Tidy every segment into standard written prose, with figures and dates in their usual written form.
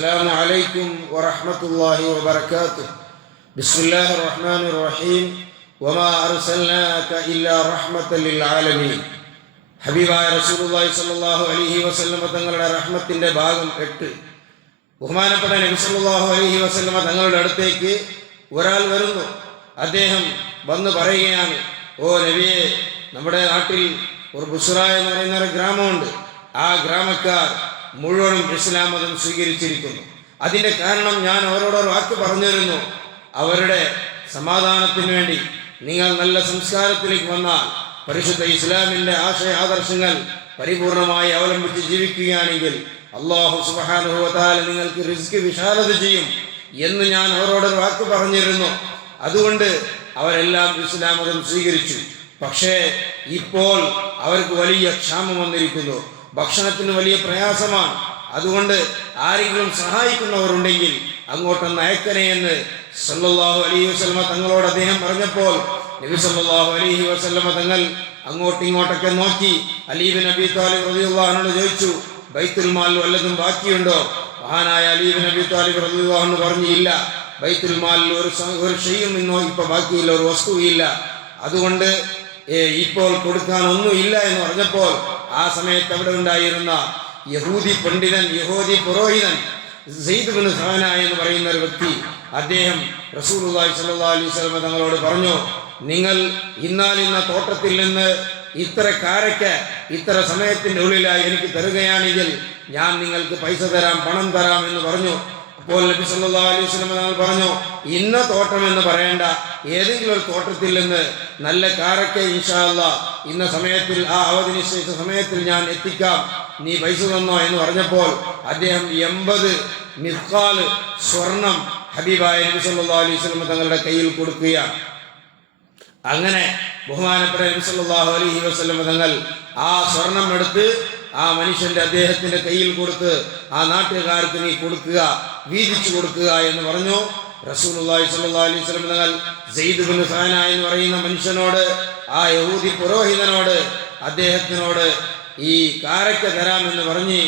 السلام عليكم ورحمة الله وبركاته. بسم الله الرحمن الرحيم. وما أرسلناك إلا رحمة للعالمين. ഹബീബായ റസൂലുള്ളാഹി സ്വല്ലല്ലാഹു അലൈഹി വസല്ലമ തങ്ങളുടെ റഹ്മത്തിന്റെ ഭാഗം 8. ബഹുമാനപ്പെട്ട നബി സല്ലല്ലാഹു അലൈഹി വസല്ലമ തങ്ങളുടെ അടുത്തേക്ക് ഒരാൾ വരുന്നു. അദ്ദേഹം വന്ന് പറയുകയാണ്, ഓ നബിയെ, നമ്മുടെ നാട്ടിൽ ഒരു ബുസ്റ എന്ന് പറയുന്ന ഒരു ഗ്രാമമുണ്ട്. ആ ഗ്രാമക്കാർ മുഴുവനും ഇസ്ലാം മതം സ്വീകരിച്ചിരിക്കുന്നു. അതിൻ്റെ കാരണം ഞാൻ അവരോടൊരു വാക്ക് പറഞ്ഞിരുന്നു, അവരുടെ സമാധാനത്തിന് വേണ്ടി നിങ്ങൾ നല്ല സംസ്കാരത്തിലേക്ക് വന്നാൽ പരിശുദ്ധ ഇസ്ലാമിൻ്റെ ആശയ ആദർശങ്ങൾ പരിപൂർണമായി അവലംബിച്ച് ജീവിക്കുകയാണെങ്കിൽ അല്ലാഹു സുബ്ഹാനഹു വ തആല നിങ്ങൾക്ക് റിസ്ക് വിശാലത ചെയ്യും എന്ന് ഞാൻ അവരോടൊരു വാക്ക് പറഞ്ഞിരുന്നു. അതുകൊണ്ട് അവരെല്ലാം ഇസ്ലാം മതം സ്വീകരിച്ചു. പക്ഷേ ഇപ്പോൾ അവർക്ക് വലിയ ക്ഷാമം വന്നിരിക്കുന്നു, ഭക്ഷണത്തിന് വലിയ പ്രയാസമാണ്. അതുകൊണ്ട് ആരെങ്കിലും സഹായിക്കുന്നവരുണ്ടെങ്കിൽ അങ്ങോട്ടൊന്ന് അയക്കണേ എന്ന് സല്ലല്ലാഹു അലൈഹി വസല്ലമ തങ്ങളോട് അദ്ദേഹം പറഞ്ഞപ്പോൾ നബി സല്ലല്ലാഹു അലൈഹി വസല്ലമ തങ്ങൾ അങ്ങോട്ടും ഇങ്ങോട്ടൊക്കെ നോക്കി അലി ഇബ്നു അബീ ത്വാലിബ് റളിയല്ലാഹു അൻഹു ചോദിച്ചു, ബൈത്തുൽ മാൽ വല്ലതും ബാക്കിയുണ്ടോ? മഹാനായ അലി ഇബ്നു അബീ ത്വാലിബ് റളിയല്ലാഹു അൻഹു പറഞ്ഞു, ഇല്ല, ബൈത്തുൽ മാലിൽ ഒരു ഷെയ്യും ഇന്നോ ഇപ്പൊ ബാക്കിയില്ല, ഒരു വസ്തുവില്ല, അതുകൊണ്ട് ഇപ്പോൾ കൊടുക്കാൻ ഒന്നുമില്ല എന്ന് പറഞ്ഞപ്പോൾ ആ സമയത്ത് അവിടെ ഉണ്ടായിരുന്ന യഹൂദി പണ്ഡിതൻ, യഹൂദി പുരോഹിതൻ സെയ്ദ് ഇബ്നു ഖാന എന്ന് പറയുന്ന ഒരു വ്യക്തി, അദ്ദേഹം റസൂലുള്ളാഹി സ്വല്ലല്ലാഹു അലൈഹി വസല്ലം തങ്ങളോട് പറഞ്ഞു, നിങ്ങൾ ഇന്ന തോട്ടത്തിൽ നിന്ന് ഇത്ര കാരയ്ക്ക ഇത്ര സമയത്തിൻ്റെ ഉള്ളിലായി എനിക്ക് തരുകയാണെങ്കിൽ ഞാൻ നിങ്ങൾക്ക് പൈസ തരാം, പണം തരാം എന്ന് പറഞ്ഞു. അപ്പോൾ നബി സല്ലല്ലാഹു അലൈഹി വസല്ലം തങ്ങൾ പറഞ്ഞു, ഇന്ന തോട്ടം എന്ന് പറയേണ്ട, ഏതെങ്കിലും ഒരു തോട്ടത്തിൽ നിന്ന് നല്ല കാരയ്ക്ക ഇൻഷാ അല്ലാഹ് ഇന്ന സമയത്തിൽ, ആ അവധി നിശ്ചയിച്ച സമയത്തിൽ ഞാൻ എത്തിക്കാം, നീ പൈസ തന്നോ എന്ന് പറഞ്ഞപ്പോൾ അദ്ദേഹം 80 മിസ്കാല് സ്വർണം ഹബീബായ നബി സല്ലല്ലാഹു അലൈഹി വസല്ലം തങ്ങളുടെ കയ്യിൽ കൊടുക്കുകയാണ്. അങ്ങനെ ബഹുമാനപ്പെട്ട നബി സല്ലല്ലാഹു അലൈഹി വസല്ലം തങ്ങൾ ആ സ്വർണം എടുത്ത് ആ മനുഷ്യന്റെ അദ്ദേഹത്തിന്റെ കയ്യിൽ കൊടുത്ത്, ആ നാട്ടുകാർക്ക് നീ കൊടുക്കുക, വീതിച്ചു കൊടുക്കുക എന്ന് പറഞ്ഞു. റസൂലുള്ളാഹി സ്വല്ലല്ലാഹു അലൈഹി വസല്ലം തങ്ങൾ സെയ്ദ് ഇബ്നു ഖാന എന്ന് പറയുന്ന മനുഷ്യനോട്, ആ യഹൂദി പുരോഹിതനോട്, അദ്ദേഹത്തിനോട് ഈ കാരയ്ക്ക തരാമെന്ന് പറഞ്ഞ്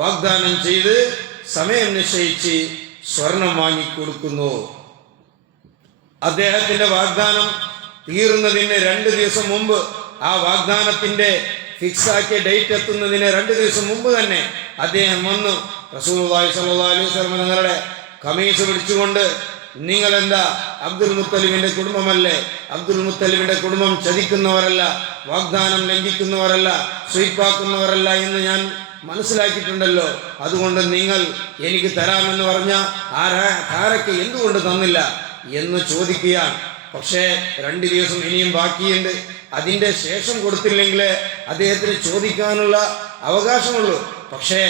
വാഗ്ദാനം ചെയ്ത് സമയം നിശ്ചയിച്ച് സ്വർണം വാങ്ങിക്കൊടുക്കുന്നു. അദ്ദേഹത്തിന്റെ വാഗ്ദാനം തീർന്നതിന് 2 ദിവസം മുമ്പ്, ആ വാഗ്ദാനത്തിന്റെ ഫിക്സാക്കിയ ഡേറ്റ് എത്തുന്നതിന് 2 ദിവസം മുമ്പ് തന്നെ അദ്ദേഹം വന്നു റസൂലുള്ളാഹി സ്വല്ലല്ലാഹു അലൈഹി വസല്ലം തങ്ങളുടെ ഖമീസ് പിടിച്ചുകൊണ്ട്, നിങ്ങൾ എന്താ അബ്ദുൽ മുത്തലിബിന്റെ കുടുംബമല്ലേ? അബ്ദുൽ മുത്തലിബിന്റെ കുടുംബം ചതിക്കുന്നവരല്ല, വാഗ്ദാനം ലംഘിക്കുന്നവരല്ല, സ്വീപ്പാക്കുന്നവരല്ല എന്ന് ഞാൻ മനസ്സിലാക്കിയിട്ടുണ്ടല്ലോ. അതുകൊണ്ട് നിങ്ങൾ എനിക്ക് തരാമെന്ന് പറഞ്ഞ ആരൊക്കെ എന്തുകൊണ്ട് തന്നില്ല എന്ന് ചോദിക്കുകയാണ്. പക്ഷേ 2 ദിവസം ഇനിയും ബാക്കിയുണ്ട്. അതിൻ്റെ ശേഷം കൊടുത്തില്ലെങ്കിൽ അദ്ദേഹത്തിന് ചോദിക്കാനുള്ള അവകാശമുള്ളൂ. പക്ഷേ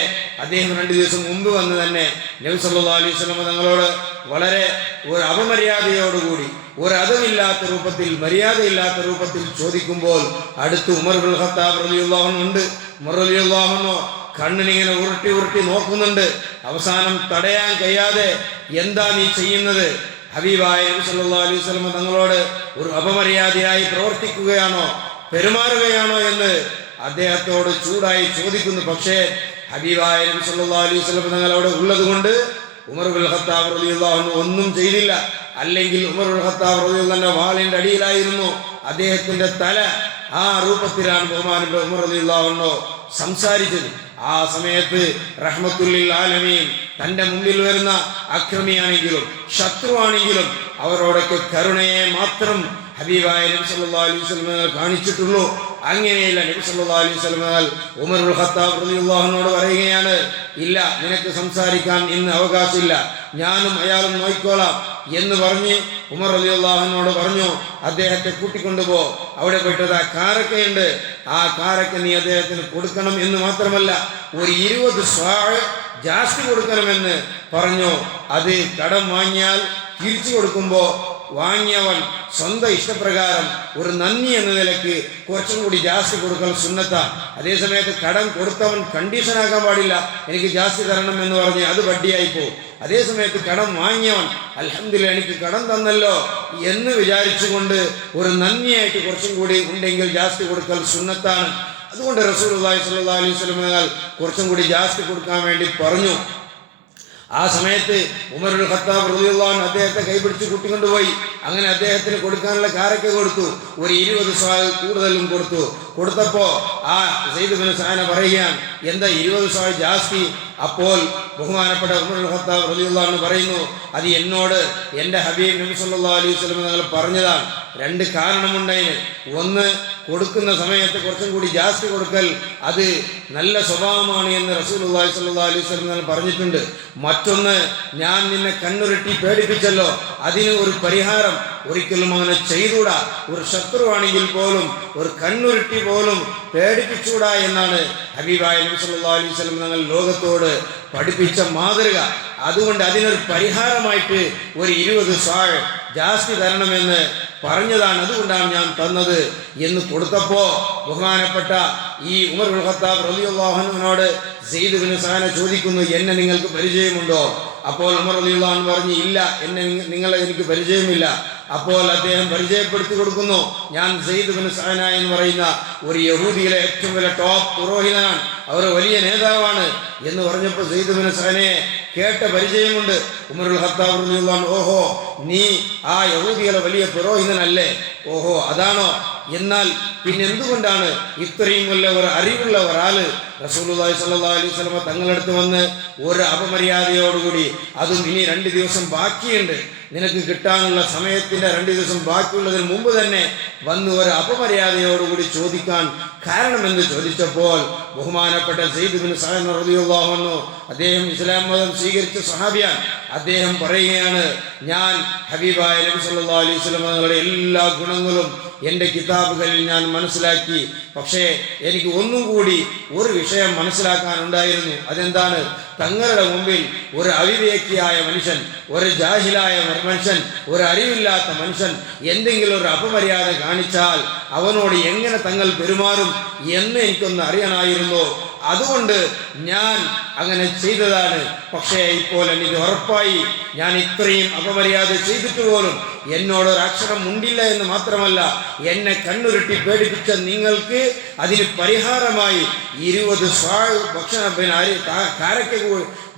അദ്ദേഹം 2 ദിവസം മുമ്പ് വന്ന് തന്നെ നബി സല്ലല്ലാഹു അലൈഹി വസല്ലം തങ്ങളോട് വളരെ ഒരു അപമര്യാദയോടുകൂടി, ഒരു അതമില്ലാത്ത രൂപത്തിൽ, മര്യാദയില്ലാത്ത രൂപത്തിൽ ചോദിക്കുമ്പോൾ അടുത്ത് ഉമർ ഇബ്നുൽ ഖത്താബ് റളിയല്ലാഹു അൻഹു ഉണ്ട്. ഉമർ റളിയല്ലാഹു അൻഹു കണ്ണിനിങ്ങനെ ഉരുട്ടി നോക്കുന്നുണ്ട്. അവസാനം തടയാൻ കഴിയാതെ, എന്താ നീ ചെയ്യുന്നത്? ഹബീബായ നബി സല്ലല്ലാഹു അലൈഹി വസല്ലം തങ്ങളോട് ഒരു അപമര്യാദയായി പ്രവർത്തിക്കുകയാണോ, പെരുമാറുകയാണോ എന്ന് അദ്ദേഹത്തോട് ചൂടായി ചോദിക്കുന്നു. പക്ഷേ ഹബീബായ നബി സല്ലല്ലാഹു അലൈഹി വസല്ലം തങ്ങളോട് ഉള്ളത് കൊണ്ട് ഉമർ ഇബ്നുൽ ഖത്താബ് റളിയല്ലാഹു അൻഹു ഒന്നും ചെയ്തില്ല. അല്ലെങ്കിൽ ഉമർ ഇബ്നുൽ ഖത്താബ് റളിയല്ലാഹു അൻഹു വാളിന്റെ അടിയിലായിരുന്നു, അദ്ദേഹത്തിന്റെ തല ആ രൂപത്തിലാണ് ബഹുമാനപ്പെട്ട ഉമർ റളിയല്ലാഹു അൻഹു സംസാരിച്ചത്. ആ സമയത്ത് റഹ്മത്തുല്ലിൽ ആലമീൻ തൻ്റെ മുമ്പിൽ വരുന്ന അക്രമിയാണെങ്കിലും ശത്രുവാണെങ്കിലും അവരോടൊക്കെ കരുണയെ മാത്രം ഹബീബായ നബി സല്ലല്ലാഹു അലൈഹി വസല്ലം കാണിച്ചിട്ടുള്ളൂ. അങ്ങനെയല്ല നബി സല്ലല്ലാഹു അലൈഹി വസല്ലം ഉമർ ഇബ്നുൽ ഖത്താബ് റളിയല്ലാഹു അൻഹുവോട് പറയുകയാണ്, ഇല്ല, നിനക്ക് സംസാരിക്കാൻ ഇന്ന് അവകാശമില്ല, ഞാനും അയാളും നോക്കിക്കോളാം എന്ന് പറഞ്ഞ് ഉമർ റളിയല്ലാഹു അൻഹുവോട് പറഞ്ഞു, അദ്ദേഹത്തെ കൂട്ടിക്കൊണ്ടുപോ, അവിടെ പോയിട്ടത് ആ കാരക്കയുണ്ട്, ആ കാരക്ക നീ അദ്ദേഹത്തിന് കൊടുക്കണം എന്ന് മാത്രമല്ല ഒരു 20 സ്വാഴ് ജാസ്തി കൊടുക്കണമെന്ന് പറഞ്ഞു. അത് കടം വാങ്ങിയാൽ തിരിച്ചു കൊടുക്കുമ്പോൾ വാങ്ങിയവൻ സ്വന്തം ഇഷ്ടപ്രകാരം ഒരു നന്ദി എന്ന നിലയ്ക്ക് കുറച്ചും കൂടി ജാസ്തി കൊടുക്കൽ സുന്നത്താണ്. അതേസമയത്ത് കടം കൊടുത്തവൻ കണ്ടീഷനാക്കാൻ പാടില്ല, എനിക്ക് ജാസ്തി തരണം എന്ന് പറഞ്ഞ് അത് വട്ടിയായി പോകും. അതേസമയത്ത് കടം വാങ്ങിയവൻ അൽഹംദുലില്ലാഹ് എനിക്ക് കടം തന്നല്ലോ എന്ന് വിചാരിച്ചുകൊണ്ട് ഒരു നന്ദിയായിട്ട് കുറച്ചും കൂടി ഉണ്ടെങ്കിൽ ജാസ്തി കൊടുക്കൽ സുന്നത്താണ്. അതുകൊണ്ട് റസൂലുള്ളാഹി സ്വല്ലല്ലാഹു അലൈഹി വസല്ലം കുറച്ചും കൂടി ജാസ്തി കൊടുക്കാൻ വേണ്ടി പറഞ്ഞു. ആ സമയത്ത് ഉമറുൽ ഖത്താബ് റളിയല്ലാഹു അൻഹു അദ്ദേഹത്തെ കൈപിടിച്ച് കൂട്ടിക്കൊണ്ടുപോയി. അങ്ങനെ അദ്ദേഹത്തിന് കൊടുക്കാനുള്ള കാരക്ക കൊടുത്തു. ഒരു 20 സ്വാ കൂടുതലും കൊടുത്തപ്പോ ആ സയ്യിദ് ഇബ്നു സഅന പറയുകയാണ്, എന്താ 20 സ്വാ ജാസ്തി? അപ്പോൾ ബഹുമാനപ്പെട്ട ഉമറുൽ ഖത്താബ് റളിയല്ലാഹു അൻഹു പറയുന്നു, അത് എന്നോട് എൻ്റെ ഹബീബ് നബി സല്ലല്ലാഹു അലൈഹി വസല്ലം തങ്ങൾ പറഞ്ഞതാണ്. 2 കാരണമുണ്ടതിന്. ഒന്ന്, കൊടുക്കുന്ന സമയത്ത് കുറച്ചും കൂടി ജാസ്തി കൊടുക്കൽ അത് നല്ല സ്വഭാവമാണ് എന്ന് റസൂലുള്ളാഹി സ്വല്ലല്ലാഹു അലൈഹി വസല്ലം തങ്ങൾ പറഞ്ഞിട്ടുണ്ട്. മറ്റൊന്ന്, ഞാൻ നിന്നെ കണ്ണുരുട്ടി പേടിപ്പിച്ചല്ലോ, അതിന് ഒരു പരിഹാരം. ഒരിക്കലും അങ്ങനെ ചെയ്തുകൂടാ. ഒരു ശത്രുവാണെങ്കിൽ പോലും ഒരു കണ്ണുരുട്ടി പോലും പേടിപ്പിച്ചുകൂടാ എന്നാണ് ഹബീബായ നബി സല്ലല്ലാഹു അലൈഹി വസല്ലം തങ്ങൾ ലോകത്തോട് പഠിപ്പിച്ച മാതൃക. അതുകൊണ്ട് അതിനൊരു പരിഹാരമായിട്ട് ഒരു 20 സ്വാ ജാസ്തി തരണമെന്ന് പറഞ്ഞതാണ്. അതുകൊണ്ടാണ് ഞാൻ തന്നത് എന്ന് കൊടുത്തപ്പോൾ ബഹുമാനപ്പെട്ട ഈ ഉമറുൽ ഖത്താബ് റളിയല്ലാഹു അൻഹുവിനോട് സയ്യിദ് ഇബ്നു സഅന ചോദിക്കുന്നു, എന്നെ നിങ്ങൾക്ക് പരിചയമുണ്ടോ? അപ്പോൾ ഉമർ റളിയല്ലാഹു അൻഹു പറഞ്ഞു, ഇല്ല, നിങ്ങളെ എനിക്ക് പരിചയമില്ല. അപ്പോൾ അദ്ദേഹം പരിചയപ്പെടുത്തി കൊടുക്കുന്നു, ഞാൻ സയ്യിദ് ഇബ്നു സഅന എന്ന് പറയുന്ന ഒരു യഹൂദിയിലെ ഏറ്റവും വലിയ ടോപ്പ് പുരോഹിതനാണ്, അവർ വലിയ നേതാവാണ് എന്ന് പറഞ്ഞപ്പോൾ സയ്യിദ് ഇബ്നു സഅനയെ കേട്ട പരിചയമുണ്ട്. ഉമറുൽ ഖത്താബ് റളിയല്ലാഹു അൻഹു, ഓഹോ, നീ ആ യഹൂദിയിലെ വലിയ പുരോഹിതനല്ലേ? ഓഹോ, അതാണോ? എന്നാൽ പിന്നെ എന്തുകൊണ്ടാണ് ഇത്രയും വലിയ ഒരു അറിവുള്ള ഒരാള് റസൂലുള്ളാഹി സ്വല്ലല്ലാഹു അലൈഹി വസല്ലം തങ്ങളടുത്ത് വന്ന് ഒരു അപമര്യാദയോടുകൂടി, അതും ഇനി 2 ദിവസം ബാക്കിയുണ്ട്, നിനക്ക് കിട്ടാനുള്ള സമയത്തിന്റെ 2 ദിവസം ബാക്കിയുള്ളതിന് മുമ്പ് തന്നെ വന്ന് ഒരു അപമര്യാദയോടുകൂടി ചോദിക്കാൻ കാരണമെന്ന് ചോദിച്ചപ്പോൾ ബഹുമാനപ്പെട്ട സയ്യിദ് ഇബ്നു സഅന റളിയല്ലാഹു അൻഹു, അദ്ദേഹം ഇസ്ലാം മതം സ്വീകരിച്ച സ്വഹാബിയാണ്, അദ്ദേഹം പറയുകയാണ്, ഞാൻ ഹബീബായ നബി സല്ലല്ലാഹു അലൈഹി വസല്ലം തങ്ങളുടെ എല്ലാ ഗുണങ്ങളും എൻ്റെ കിതാബുകളിൽ ഞാൻ മനസ്സിലാക്കി. പക്ഷേ എനിക്ക് ഒന്നും കൂടി ഒരു വിഷയം മനസ്സിലാക്കാനുണ്ടായിരുന്നു. അതെന്താണ്? തങ്ങളുടെ മുമ്പിൽ ഒരു അവിവേകിയായ മനുഷ്യൻ, ഒരു ജാഹിലായ മനുഷ്യൻ, ഒരു അറിവില്ലാത്ത മനുഷ്യൻ എന്തെങ്കിലും ഒരു അപമര്യാദ കാണിച്ചാൽ അവനോട് എങ്ങനെ തങ്ങൾ പെരുമാറും എന്ന് എനിക്കൊന്ന് അറിയാനായിരുന്നു. അതുകൊണ്ട് ഞാൻ അങ്ങനെ ചെയ്തതാണ്. പക്ഷേ ഇപ്പോൾ എനിക്ക് ഉറപ്പായി, ഞാൻ ഇത്രയും അപമര്യാദ ചെയ്തിട്ട് പോലും എന്നോടൊരക്ഷരം ഉണ്ടില്ല എന്ന് മാത്രമല്ല, എന്നെ കണ്ണുരുട്ടി പേടിപ്പിച്ച നിങ്ങൾക്ക് അതിന് പരിഹാരമായി 20 സ്വാ കാരക്ക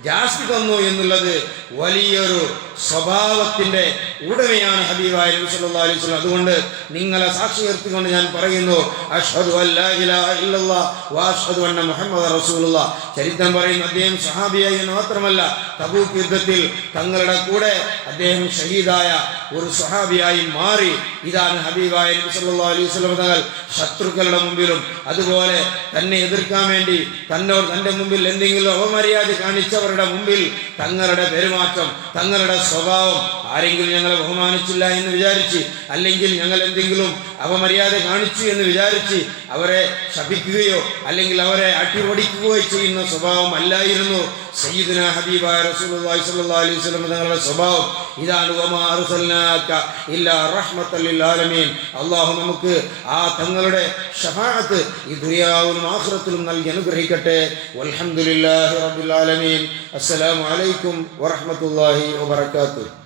ജാസ്തി തന്നു എന്നുള്ളത് വലിയൊരു സ്വഭാവത്തിന്റെ ഉടമയാണ് ഹബീബായ നബി സല്ലല്ലാഹു അലൈഹി വസല്ലം. അതുകൊണ്ട് നിങ്ങളെ സാക്ഷി നിർത്തിക്കൊണ്ട് ഞാൻ പറയുന്നു, അഷ്ഹദു അല്ലാ ഇലാഹ ഇല്ലല്ലാഹ് വ അഷ്ഹദു അന്ന മുഹമ്മദ റസൂലുള്ളാഹ്. ചരിത്രം പറയുന്ന അദ്ദേഹം സഹാബിയായി എന്ന് മാത്രമല്ല, തബൂക്ക് യുദ്ധത്തിൽ തങ്ങളുടെ കൂടെ അദ്ദേഹം ഷഹീദായ ഒരു സ്വഹാബിയായി മാറി. ഇതാണ് ഹബീബായ നബി സല്ലല്ലാഹു അലൈഹി വസല്ലം തങ്ങൾ ശത്രുക്കളുടെ മുമ്പിലും അതുപോലെ തന്നെ എതിർക്കാൻ വേണ്ടി തൻ്റെ മുമ്പിൽ എന്തെങ്കിലും അപമര്യാദ കാണിച്ചവരുടെ മുമ്പിൽ തങ്ങളുടെ പെരുമാറ്റം, തങ്ങളുടെ സ്വഭാവം, ആരെങ്കിലും ഞങ്ങളെ ബഹുമാനിച്ചില്ല എന്ന് വിചാരിച്ച്, അല്ലെങ്കിൽ ഞങ്ങൾ എന്തെങ്കിലും അപമര്യാദ കാണിച്ചു എന്ന് വിചാരിച്ച് അവരെ ശപിക്കുകയോ അല്ലെങ്കിൽ അവരെ അട്ടിപൊടിക്കുകയോ ചെയ്യുന്ന സ്വഭാവം അല്ലായിരുന്നു സയ്യിദുനാ ഹബീബായ റസൂലുള്ളാഹി സ്വല്ലല്ലാഹു അലൈഹി വസല്ലം തങ്ങളുടെ സ്വഭാവം. ഇതാണ് വമാ അർസൽനാക ഇല്ലാ റഹ്മത്തൽ ലിൽ ആലമീൻ. അല്ലാഹു നമുക്ക് ആ തങ്ങളുടെ ശഫാഅത്ത് ഈ ദുനിയാവിലും ആഖിറത്തിലും നൽകി അനുഗ്രഹിക്കട്ടെ. വൽഹംദുലില്ലാഹി റബ്ബിൽ ആലമീൻ. അസ്സലാമു അലൈക്കും വറഹ്മത്തുള്ളാഹി വബറകാതുഹു.